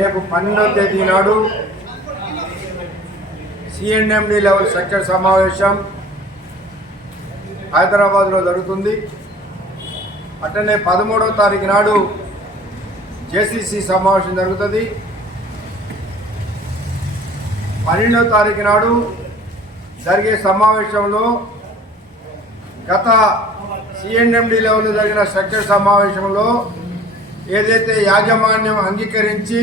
రేపు పన్నెండవ తేదీ నాడు సిఎన్ఎండి లెవెల్ సెక్టర్ సమావేశం హైదరాబాద్లో జరుగుతుంది. అట్లనే పదమూడవ తారీఖు నాడు జేసీసీ సమావేశం జరుగుతుంది. పన్నెండవ తారీఖు నాడు జరిగే సమావేశంలో గత సిఎన్ఎండి లెవెల్లో జరిగిన స్ట్రక్చర్ సమావేశంలో ఏదైతే యాజమాన్యం అంగీకరించి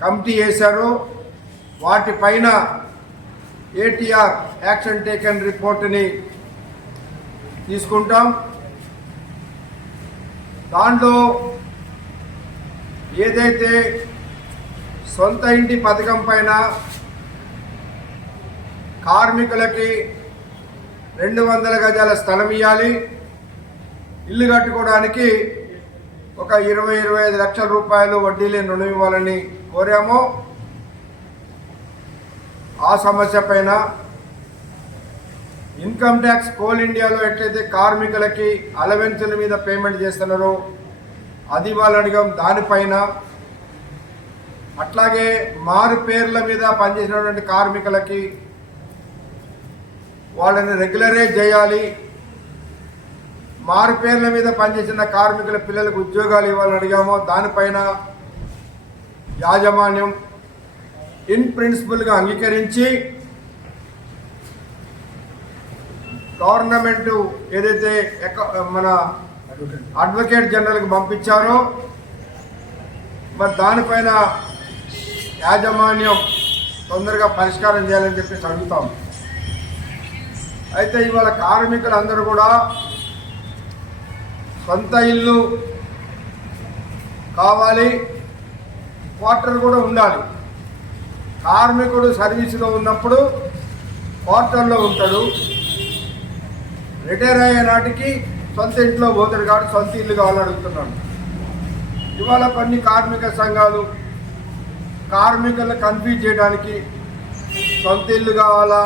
కమిటీ వేశారో వాటిపైన ఏటీఆర్ యాక్షన్ టేకన్ రిపోర్ట్ని తీసుకుంటాం. దాంట్లో ఏదైతే సొంత ఇంటి పథకం పైన కార్మికులకి రెండు వందల గజాల స్థలం ఇవ్వాలి ఇల్లు కట్టుకోవడానికి ఒక ఇరవై ఇరవై ఐదు లక్షల రూపాయలు వడ్డీ లేని రుణం ఇవ్వాలని కోరామో. ఆ సమస్య పైన ఇన్కమ్ ట్యాక్స్ కోల్ ఇండియాలో ఎట్లయితే కార్మికులకి అలవెన్సుల మీద పేమెంట్ చేస్తున్నారో అది వాళ్ళు అడిగాం. దానిపైన అట్లాగే మారు పేర్ల మీద పనిచేసినటువంటి కార్మికులకి వాళ్ళని రెగ్యులరైజ్ చేయాలి. మారు పేర్ల మీద పనిచేసిన కార్మికుల పిల్లలకు ఉద్యోగాలు ఇవ్వాలని అడిగామో. దానిపైన యాజమాన్యం ఇన్ ప్రిన్సిపల్గా అంగీకరించి గవర్నమెంట్ ఏదైతే మన అడ్వకేట్ జనరల్కి పంపించారో మరి దానిపైన యాజమాన్యం తొందరగా పరిష్కారం చేయాలని చెప్పేసి అడుగుతాం. అయితే ఇవాళ కార్మికులందరూ కూడా సొంత ఇల్లు కావాలి. క్వార్టర్ కూడా ఉండాలి. కార్మికుడు సర్వీసులో ఉన్నప్పుడు క్వార్టర్లో ఉంటాడు. రిటైర్ అయ్యే నాటికి సొంత ఇంట్లో పోతాడు కాబట్టి సొంత ఇల్లు కావాలని అడుగుతున్నాడు. ఇవాళ కొన్ని కార్మిక సంఘాలు కార్మికులను కన్ఫ్యూజ్ చేయడానికి సొంత ఇల్లు కావాలా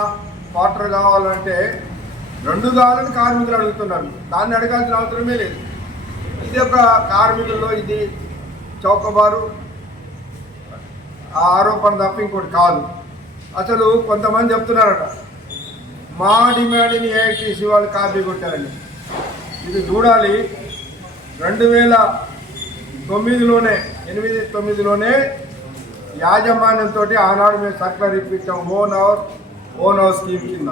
క్వార్టర్ కావాలంటే రెండు కావాలని కార్మికులు అడుగుతున్నారు. దాన్ని అడగాల్సిన అవసరమే లేదు. ఇది ఒక కార్మికుల్లో ఇది చౌకబారు. ఆ ఆరోపణ తప్ప ఇంకోటి కాదు. అసలు కొంతమంది చెప్తున్నారట మా డిమాండ్ని ఏఐటీసీ వాళ్ళు కాపీ కొట్టారండి ఇది చూడాలి. రెండు వేల తొమ్మిదిలోనే ఎనిమిది తొమ్మిదిలోనే యాజమాన్యంతో ఆనాడు మేము circular ఇప్పించాం own our own our scheme కింద.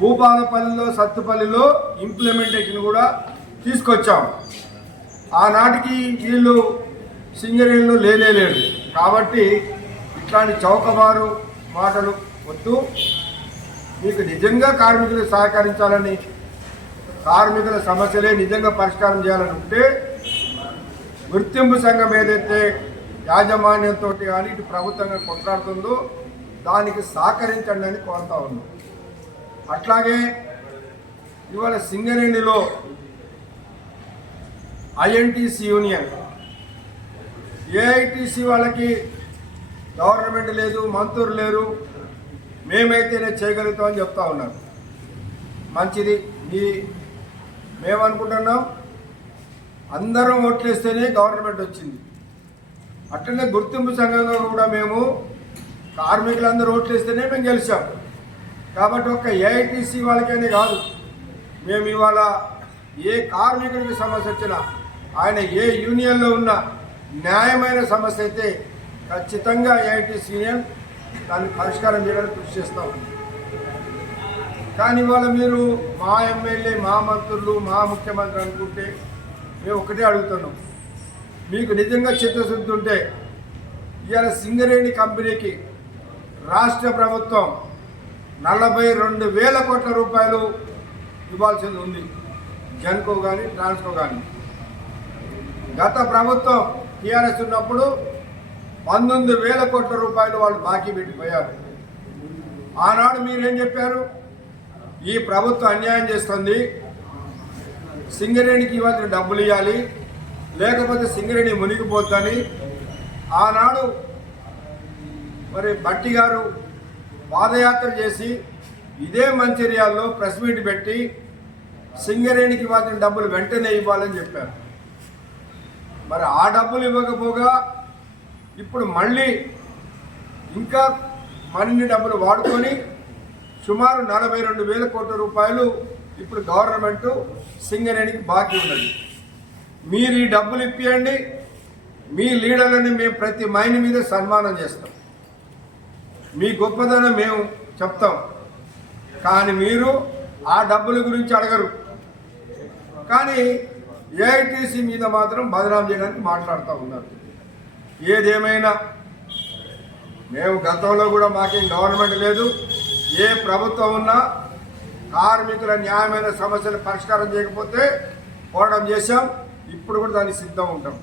భూపాలపల్లిలో సత్తుపల్లిలో ఇంప్లిమెంటేషన్ కూడా తీసుకొచ్చాం. ఆనాటికి వీళ్ళు సింగరేణిలో లేనేలేడు కాబట్టి ఇట్లాంటి చౌకబారు మాటలు వద్దు. మీకు నిజంగా కార్మికులు సహకరించాలని కార్మికుల సమస్యలే నిజంగా పరిష్కారం చేయాలని ఉంటే గుర్తింపు సంఘం ఏదైతే యాజమాన్యంతో కానీ ఇటు ప్రభుత్వంగా కొట్లాడుతుందో దానికి సహకరించండి అని కోరుతా ఉన్నాం. అట్లాగే ఇవాళ సింగరేణిలో ఐఎన్టీసీ యూనియన్ ఏఐటీసీ వాళ్ళకి గవర్నమెంట్ లేదు మంత్రులు లేరు. మేమైతేనే చేయగలుగుతామని చెప్తా ఉన్నారు మంచిది. మీ మేమనుకుంటున్నాం. అందరం ఓట్లేస్తేనే గవర్నమెంట్ వచ్చింది. అట్లనే గుర్తింపు సంఘంగా కూడా మేము కార్మికులందరూ ఓట్లేస్తేనే మేము గెలిచాం. కాబట్టి ఒక్క ఏఐటీసీ వాళ్ళకనే కాదు. మేము ఇవాళ ఏ కార్మికుడికి సమస్య వచ్చినా ఆయన ఏ యూనియన్లో ఉన్న న్యాయమైన సమస్య అయితే ఖచ్చితంగా ఏఐటీసీ యూనియన్ దాన్ని పరిష్కారం చేయడానికి కృషి చేస్తాం కానీ ఇవాళ మీరు మా ఎమ్మెల్యే మా మంత్రులు మా ముఖ్యమంత్రి అనుకుంటే మేము ఒకటే అడుగుతున్నాం. మీకు నిజంగా చిత్తశుద్ధి ఉంటే ఇవాళ సింగరేణి కంపెనీకి రాష్ట్ర ప్రభుత్వం నలభై రెండు వేల కోట్ల రూపాయలు ఇవ్వాల్సింది ఉంది. జన్కో కానీ ట్రాన్స్కో కానీ గత ప్రభుత్వం టీఆర్ఎస్ ఉన్నప్పుడు పంతొమ్మిది వేల కోట్ల రూపాయలు వాళ్ళు బాకీ పెట్టిపోయారు. ఆనాడు మీరేం చెప్పారు? ఈ ప్రభుత్వం అన్యాయం చేస్తుంది. సింగరేణికి ఇవ్వాల్సిన డబ్బులు ఇవ్వాలి. లేకపోతే సింగరేణి మునిగిపోద్దని. ఆనాడు మరి బట్టి గారు పాదయాత్ర చేసి ఇదే మంచిర్యాల్లో ప్రెస్ మీట్ పెట్టి సింగరేణికి ఇవ్వాల్సిన డబ్బులు వెంటనే ఇవ్వాలని చెప్పారు. మరి ఆ డబ్బులు ఇవ్వకపోగా ఇప్పుడు మళ్ళీ ఇంకా మరిన్ని డబ్బులు వాడుకొని సుమారు నలభై రెండు వేల కోట్ల రూపాయలు ఇప్పుడు గవర్నమెంట్ సింగరేణికి బాకీ ఉన్నది. మీరు ఈ డబ్బులు ఇప్పియండి మీ లీడర్లని మేము ప్రతి మైన్ మీద సన్మానం చేస్తాం. మీ గొప్పదనం మేము చెప్తాం. కానీ మీరు ఆ డబ్బుల గురించి అడగరు. కానీ ఏఐటీసీ మీద మాత్రం బదనాం చేయడానికి మాట్లాడుతూ ఉన్నారు. ఏదేమైనా మేము గతంలో కూడా మాకేం గవర్నమెంట్ లేదు. ఏ ప్రభుత్వం ఉన్నా కార్మికుల న్యాయమైన సమస్యలు పరిష్కారం చేయకపోతే పోవడం చేశాం. ఇప్పుడు కూడా దానికి సిద్ధం ఉంటాం.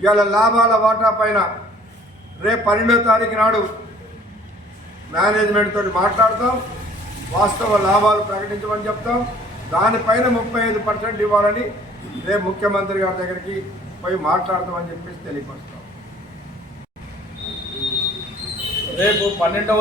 ఇవాళ లాభాల వాటా పైన రేపు పన్నెండో తారీఖు నాడు మేనేజ్మెంట్ తోటి మాట్లాడతాం. వాస్తవ లాభాలు ప్రకటించమని చెప్తాం. దానిపైన ముప్పై ఐదు పర్సెంట్ ఇవ్వాలని రేపు ముఖ్యమంత్రి గారి దగ్గరికి పోయి మాట్లాడతామని చెప్పేసి తెలియపరుస్తాం. రేపు పన్నెండవ